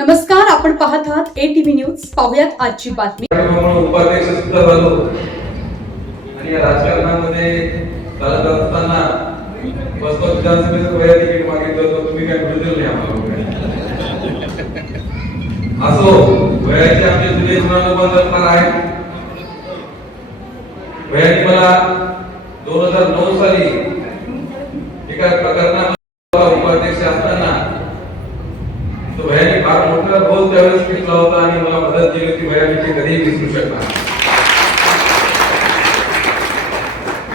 नमस्कार, आपण पाहत आहात ATV न्यूज. पाहुयात आजची बातमी. उपाध्यक्ष सुद्धा झालो आणि या राजकारणामध्ये चालत असताना वसमत विधानसभेचं पहिलं तिकीट मागितलं होतं. तुम्ही काय भेटू नाही आम्हाला. असो, वयाची आमचे जुने गुणानुबंध असणार आहे. वयाने मला 2009 साली एका प्रकरणात उपाध्यक्ष असताना तो भयानी फार मोठा रोल त्यावेळेस घेतला होता आणि मला मदत केली होती. भयानी कधीही विसरू शकणार.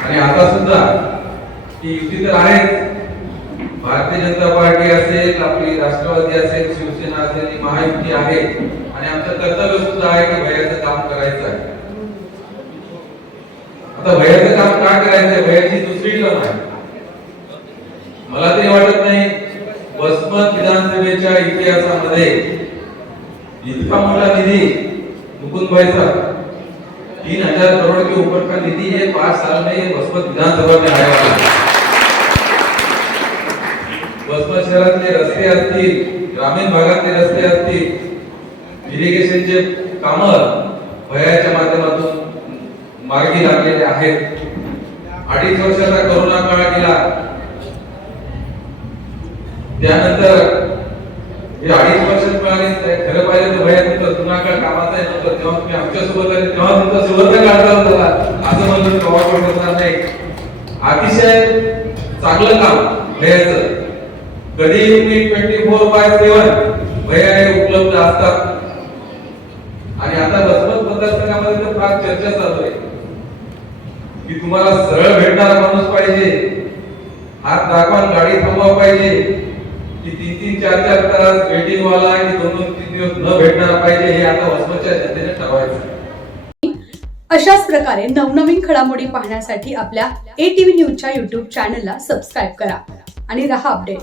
आणि आता सुद्धा ही युती तर आहे. भारतीय जनता पार्टी असेल, आपली राष्ट्रवादी असेल, शिवसेना असेल, ही महायुती आहे आणि आमचं कर्तव्य सुद्धा आहे की भयाचं काम करायचं आहे. आता भयाचं काम का करायचंय? भयाची दुसरी टर्म आहे. मला तरी वाटत नाही वसमत विधानसभेच्या इतिहासामध्ये इतका मोठा निधी मुकुंदभाईचा 3000 करोड़ के ऊपर का निधि है 5 साल में वसमत विधानसभा में आया है. वसमत शहरातले रस्ते असतील, ग्रामीण भागातले रस्ते असतील, इरिगेशनचे कामं भयाच्या माध्यमातून मार्गी लागलेले आहेत. 2.5 वर्षाचा कोरोना काळ गेला. त्यानंतर हे 2.5 वर्षात मिळाले. खरं पाहिलं तर भया तुमचा जुना काळ कामाचा आहे नव्हता. तेव्हा तुम्ही आमच्या सोबत आले तेव्हा तुमचा सुवर्ण काढला होता असं म्हणून केव्हा पण करणार नाही. अतिशय चांगलं काम भयाचं. कधी तुम्ही 24/7 भया हे उपलब्ध असतात. आणि आता वसमत मतदारसंघामध्ये तर फार चर्चा चालू आहे की तुम्हाला सरळ भेटणारा माणूस पाहिजे, हात दाखवून गाडी थांबवा पाहिजे, की 3-3, 4-4 तास वेटिंग वाला आहे की 2-3 दिवस न भेटणार पाहिजे. हे आता वसमतच्या जनतेने ठरवायचं. अशाच प्रकारे नवनवीन घडामोडी पाहण्यासाठी आपल्या ATV न्यूजच्या YouTube चॅनलला सबस्क्राईब करा आणि रहा अपडेट.